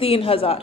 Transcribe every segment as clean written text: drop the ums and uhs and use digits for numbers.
3000।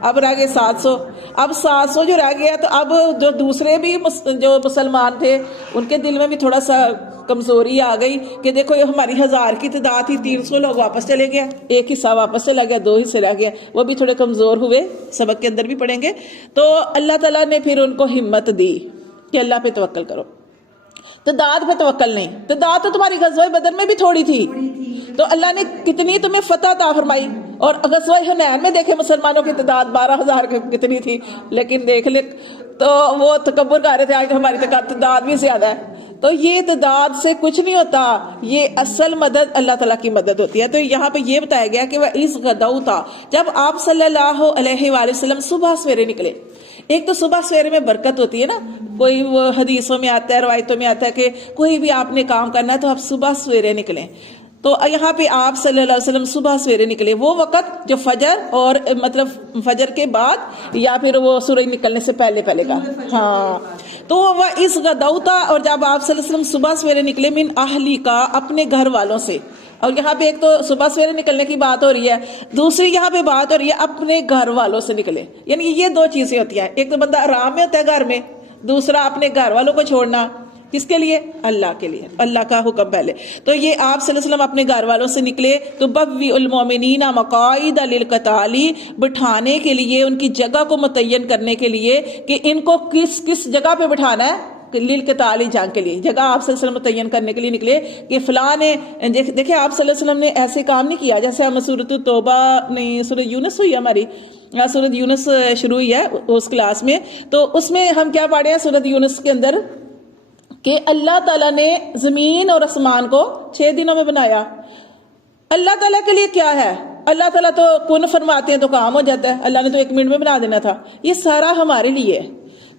اب رہ گئے 700. اب 700 جو رہ گیا تو اب جو دوسرے بھی جو مسلمان تھے ان کے دل میں بھی تھوڑا سا کمزوری آ گئی کہ دیکھو یہ ہماری 1000 کی تعداد تھی, 300 لوگ واپس چلے گئے, ایک حصہ واپس چلا گیا, 2 حصے رہ گئے, وہ بھی تھوڑے کمزور ہوئے. سبق کے اندر بھی پڑھیں گے. تو اللہ تعالیٰ نے پھر ان کو ہمت دی کہ اللہ پہ توکل کرو. تعداد پہ توکل نہیں, تعداد تو تمہاری غزوہ بدر میں بھی تھوڑی تھی, تو اللہ نے کتنی تمہیں فتح عطا فرمائی. اور غزوہ حنین میں دیکھے مسلمانوں کی تعداد 12,000 کتنی تھی, لیکن دیکھ لے تو وہ تکبر کر رہے تھے آج ہماری تعداد بھی زیادہ ہے. تو یہ تعداد سے کچھ نہیں ہوتا, یہ اصل مدد اللہ تعالیٰ کی مدد ہوتی ہے. تو یہاں پہ یہ بتایا گیا کہ وَإِذْ غَدَوْتَ, جب آپ صلی اللہ علیہ وآلہ وسلم صبح سویرے نکلے. ایک تو صبح سویرے میں برکت ہوتی ہے نا, کوئی وہ حدیثوں میں آتا ہے, روایتوں میں آتا ہے کہ کوئی بھی آپ نے کام کرنا ہے تو آپ صبح سویرے نکلیں. تو یہاں پہ آپ صلی اللہ علیہ وسلم صبح سویرے نکلے, وہ وقت جو فجر اور مطلب فجر کے بعد یا پھر وہ سورج نکلنے سے پہلے کا. ہاں, تو وہ اس غدوتا, اور جب آپ صلی اللہ علیہ وسلم صبح سویرے نکلے من اہلی کا, اپنے گھر والوں سے. اور یہاں پہ ایک تو صبح سویرے نکلنے کی بات ہو رہی ہے, دوسری یہاں پہ بات ہو رہی ہے اپنے گھر والوں سے نکلے. یعنی یہ 2 چیزیں ہوتی ہیں, ایک تو بندہ آرام میں ہوتا ہے گھر میں, دوسرا اپنے گھر والوں کو چھوڑنا. کس کے لیے؟ اللہ کے لیے, اللہ کا حکم پہلے. تو یہ آپ صلی اللہ علیہ وسلم اپنے گھر والوں سے نکلے تو بوی المومنین مقاعد للقتال, بٹھانے کے لیے, ان کی جگہ کو متعین کرنے کے لیے کہ ان کو کس جگہ پہ بٹھانا ہے, للقتال, جنگ کے لیے. جگہ آپ صلی اللہ علیہ وسلم متعین کرنے کے لیے نکلے کہ فلاں نے, دیکھیں آپ صلی اللہ علیہ وسلم نے ایسے کام نہیں کیا جیسے ہم سورۃ توبہ نہیں, سورۃ یونس ہوئی ہماری, سورۃ یونس شروع ہوئی ہے اس کلاس میں, تو اس میں ہم کیا پڑھے ہیں سورۃ یونس کے اندر کہ اللہ تعالیٰ نے زمین اور آسمان کو 6 دنوں میں بنایا. اللہ تعالیٰ کے لیے کیا ہے, اللہ تعالیٰ تو کن فرماتے ہیں تو کام ہو جاتا ہے, اللہ نے تو 1 منٹ میں بنا دینا تھا. یہ سارا ہمارے لیے ہے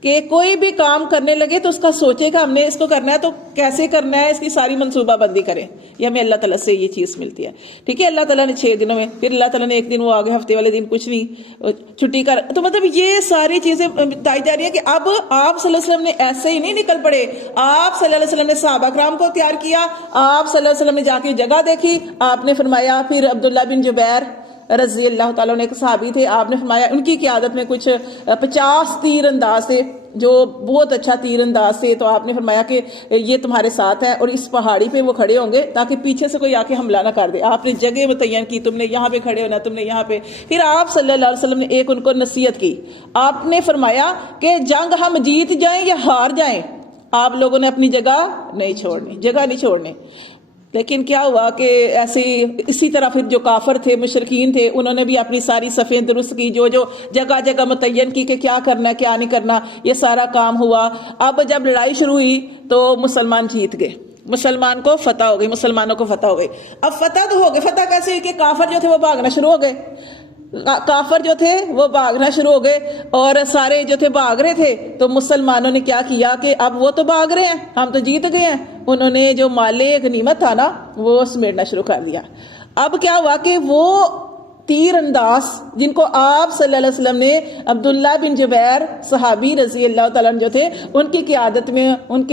کہ کوئی بھی کام کرنے لگے تو اس کا سوچے کہ ہم نے اس کو کرنا ہے تو کیسے کرنا ہے, اس کی ساری منصوبہ بندی کریں. یہ ہمیں اللہ تعالیٰ سے یہ چیز ملتی ہے. ٹھیک ہے, اللہ تعالیٰ نے 6 دنوں میں, پھر اللہ تعالیٰ نے 1 دن وہ آگے ہفتے والے دن کچھ نہیں چھٹی کر. تو مطلب یہ ساری چیزیں بتائی جا رہی ہیں کہ اب آپ صلی اللہ علیہ وسلم نے ایسے ہی نہیں نکل پڑے. آپ صلی اللہ علیہ وسلم نے صحابہ کرام کو تیار کیا, آپ صلی اللہ علیہ وسلم نے جا کے جگہ دیکھی, آپ نے فرمایا. پھر عبداللہ بن جبیر رضی اللہ تعالیٰ نے ایک صحابی تھے, آپ نے فرمایا ان کی قیادت میں کچھ 50 تیر انداز تھے جو بہت اچھا تیر انداز تھے. تو آپ نے فرمایا کہ یہ تمہارے ساتھ ہے اور اس پہاڑی پہ وہ کھڑے ہوں گے تاکہ پیچھے سے کوئی آ کے حملہ نہ کر دے. آپ نے جگہ متعین کی, تم نے یہاں پہ کھڑے ہونا, تم نے یہاں پہ. پھر آپ صلی اللہ علیہ وسلم نے ایک ان کو نصیحت کی, آپ نے فرمایا کہ جنگ ہم جیت جائیں یا ہار جائیں, آپ لوگوں نے اپنی جگہ نہیں چھوڑنی, جگہ نہیں چھوڑنی. لیکن کیا ہوا کہ ایسے اسی طرح پھر جو کافر تھے, مشرکین تھے, انہوں نے بھی اپنی ساری صفیں درست کی, جو جگہ جگہ متعین کی کہ کیا کرنا ہے کیا نہیں کرنا, یہ سارا کام ہوا. اب جب لڑائی شروع ہوئی تو مسلمان جیت گئے, مسلمان کو فتح ہو گئی, مسلمانوں کو فتح ہو گئی. اب فتح تو ہو گئی, فتح کیسے ہوئی کہ کافر جو تھے وہ بھاگنا شروع ہو گئے, کافر جو تھے وہ بھاگنا شروع ہو گئے, اور سارے جو تھے بھاگ رہے تھے. تو مسلمانوں نے کیا کیا کہ اب وہ تو بھاگ رہے ہیں, ہم تو جیت گئے ہیں. انہوں نے جو مال غنیمت تھا نا وہ سمیٹنا شروع کر دیا. اب کیا ہوا کہ وہ تیر انداز جن کو آپ صلی اللہ علیہ وسلم نے عبداللہ بن جبیر صحابی رضی اللہ تعالیٰ عنہ جو تھے ان کی قیادت میں ان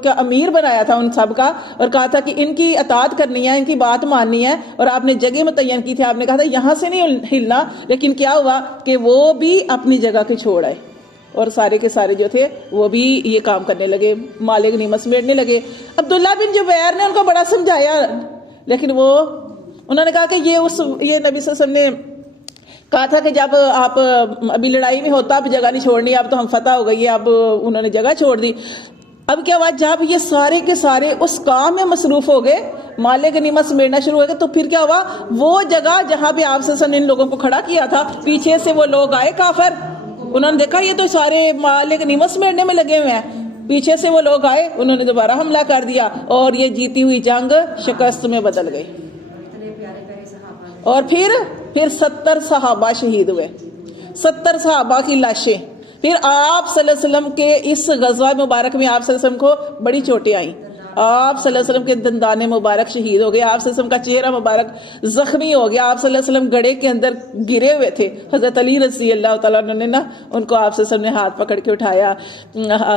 کا امیر بنایا تھا ان سب کا, اور کہا تھا کہ ان کی اطاعت کرنی ہے, ان کی بات ماننی ہے. اور آپ نے جگہ متعین کی تھی, آپ نے کہا تھا یہاں سے نہیں ہلنا. لیکن کیا ہوا کہ وہ بھی اپنی جگہ کے چھوڑ آئے, اور سارے کے سارے جو تھے وہ بھی یہ کام کرنے لگے, مال غنیمت سمیٹنے لگے. عبداللہ بن جبیر نے ان کو بڑا سمجھایا, لیکن انہوں نے کہا کہ یہ نبی صلی اللہ علیہ وسلم نے کہا تھا کہ جب آپ ابھی لڑائی میں ہوتا اب جگہ نہیں چھوڑنی, اب تو ہم فتح ہو گئی ہے, اب انہوں نے جگہ چھوڑ دی. اب کیا ہوا, جب یہ سارے کے سارے اس کام میں مصروف ہو گئے, مال غنیمت سمیٹنا شروع ہو گئے, تو پھر کیا ہوا, وہ جگہ جہاں پہ آپ صلی اللہ علیہ وسلم نے ان لوگوں کو کھڑا کیا تھا, پیچھے سے وہ لوگ آئے کافر, انہوں نے دیکھا یہ تو سارے مال غنیمت سمیٹنے میں لگے ہوئے ہیں. پیچھے سے وہ لوگ آئے, انہوں نے دوبارہ حملہ کر دیا, اور یہ جیتی ہوئی جنگ شکست میں بدل گئی. اور پھر 70 صحابہ شہید ہوئے, 70 صحابہ کی لاشیں. پھر آپ صلی اللہ علیہ وسلم کے اس غزوہ مبارک میں آپ صلی اللہ علیہ وسلم کو بڑی چوٹیں آئیں, آپ صلی اللہ علیہ وسلم کے دندان مبارک شہید ہو گئے، آپ صلی اللہ علیہ وسلم کا چہرہ مبارک زخمی ہو گیا، آپ صلی اللہ علیہ وسلم گڑھے کے اندر گرے ہوئے تھے. حضرت علی رضی اللہ تعالیٰ عنہ نے نا ان کو آپ صلی اللہ علیہ وسلم نے ہاتھ پکڑ کے اٹھایا،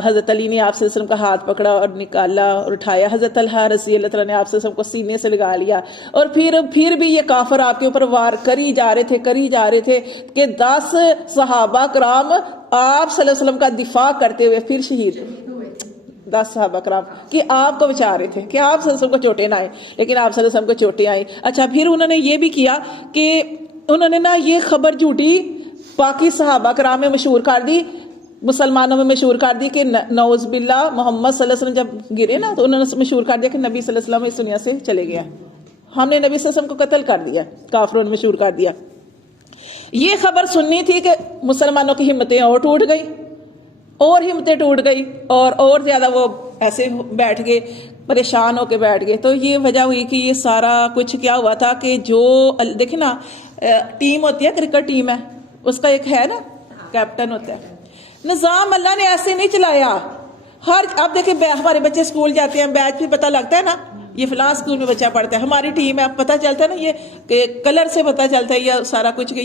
حضرت علی نے آپ صلی اللہ علیہ وسلم کا ہاتھ پکڑا اور نکالا اور اٹھایا، حضرت طلحہ رضی اللہ تعالیٰ نے آپ صلی اللہ علیہ وسلم کو سینے سے لگا لیا، اور پھر بھی یہ کافر آپ کے اوپر وار کری جا رہے تھے کہ 10 صحابہ کرام آپ صلی اللہ علیہ وسلم کا دفاع کرتے ہوئے پھر شہید ہوئے. 10 صحابہ کرام کہ آپ کو بچا رہے تھے کہ آپ صلی اللہ علیہ وسلم کو چوٹیں نہ آئیں، لیکن آپ صلی اللہ علیہ وسلم کو چوٹیں آئیں. اچھا پھر انہوں نے یہ بھی کیا کہ انہوں نے نا یہ خبر جھوٹی باقی صحابہ کرام میں مشہور کر دی، مسلمانوں میں مشہور کر دی کہ نعوذ باللہ محمد صلی اللہ علیہ وسلم جب گرے نا تو انہوں نے مشہور کر دیا کہ نبی صلی اللہ علیہ وسلم اس دنیا سے چلے گیا، ہم نے نبی صلی اللہ علیہ وسلم کو قتل کر دیا. کافروں نے مشہور کر دیا. یہ خبر سننی تھی کہ مسلمانوں کی ہمتیں اور ٹوٹ گئی، اور ہمتیں ٹوٹ گئی، اور زیادہ وہ ایسے بیٹھ گئے، پریشان ہو کے بیٹھ گئے. تو یہ وجہ ہوئی کہ یہ سارا کچھ کیا ہوا تھا کہ جو دیکھیں نا ٹیم ہوتی ہے، کرکٹ ٹیم ہے، اس کا ایک ہے نا کیپٹن ہوتا ہے. نظام اللہ نے ایسے نہیں چلایا. اب دیکھیں ہمارے بچے اسکول جاتے ہیں، بیچ بھی پتہ لگتا ہے نا یہ فلاں اسکول میں بچہ پڑھتا ہے، ہماری ٹیم ہے، پتہ چلتا ہے نا، یہ کہ کلر سے پتہ چلتا ہے یا سارا کچھ کہ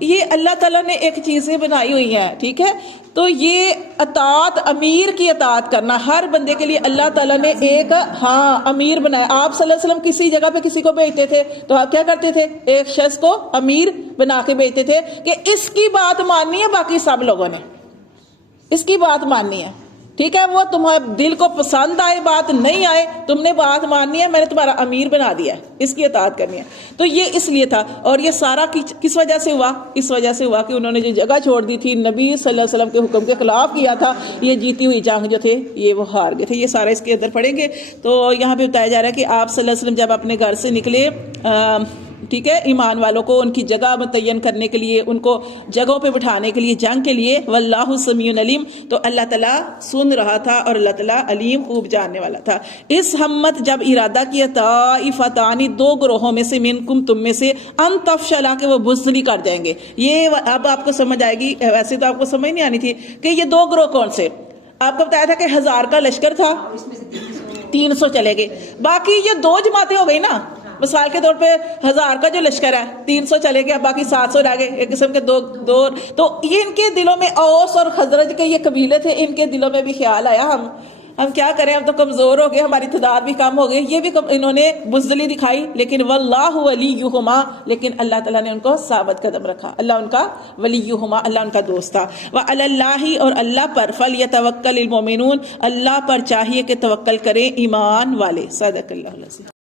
یہ اللہ تعالیٰ نے ایک چیزیں بنائی ہوئی ہیں. ٹھیک ہے، تو یہ اطاعت، امیر کی اطاعت کرنا ہر بندے کے لیے اللہ تعالیٰ نے ایک امیر بنایا. آپ صلی اللہ علیہ وسلم کسی جگہ پہ کسی کو بھیجتے تھے تو آپ کیا کرتے تھے؟ ایک شخص کو امیر بنا کے بھیجتے تھے کہ اس کی بات ماننی ہے، باقی سب لوگوں نے اس کی بات ماننی ہے. ٹھیک ہے، وہ تمہارے دل کو پسند آئے بات نہیں آئے، تم نے بات ماننی ہے، میں نے تمہارا امیر بنا دیا ہے، اس کی اطاعت کرنی ہے. تو یہ اس لیے تھا. اور یہ سارا کس وجہ سے ہوا؟ اس وجہ سے ہوا کہ انہوں نے جو جگہ چھوڑ دی تھی، نبی صلی اللہ علیہ وسلم کے حکم کے خلاف کیا تھا، یہ جیتی ہوئی جنگ جو تھے یہ وہ ہار گئے تھے. یہ سارا اس کے اندر پڑھیں گے. تو یہاں پہ بتایا جا رہا ہے کہ آپ صلی اللہ علیہ وسلم جب اپنے گھر سے نکلے، ٹھیک ہے، ایمان والوں کو ان کی جگہ متعین کرنے کے لیے، ان کو جگہوں پہ بٹھانے کے لیے، جنگ کے لیے، واللہ سمیع علیم، تو اللہ تعالیٰ سن رہا تھا اور اللہ تعالیٰ علیم خوب جاننے والا تھا. اس ہمت جب ارادہ کیا طائفتان، 2 گروہوں میں سے، منکم تم میں سے، ان تفشلا کہ وہ بزدلی کر جائیں گے. یہ اب آپ کو سمجھ آئے گی، ویسے تو آپ کو سمجھ نہیں آنی تھی کہ یہ 2 گروہ کون سے. آپ کو بتایا تھا کہ 1000 کا لشکر تھا، 300 چلے گئے، باقی یہ 2 جماعتیں ہو گئی نا. مثال کے طور پہ 1000 کا جو لشکر ہے 300 چلے گیا، باقی 700 رہ گئے، ایک قسم کے دو. تو یہ ان کے دلوں میں، اوس اور خزرج کے یہ قبیلے تھے، ان کے دلوں میں بھی خیال آیا ہم کیا کریں، ہم تو کمزور ہو گئے، ہماری تعداد بھی کم ہو گئی. یہ بھی انہوں نے بزدلی دکھائی، لیکن واللہ ولیہما، لیکن اللہ تعالیٰ نے ان کو ثابت قدم رکھا. اللہ ان کا ولیہما، اللہ ان کا دوست تھا. وعلی اللہ، اور اللہ پر، فلیتوکل المؤمنون، اللہ پر چاہیے کہ توکل کریں ایمان والے. صدق اللہ العظیم.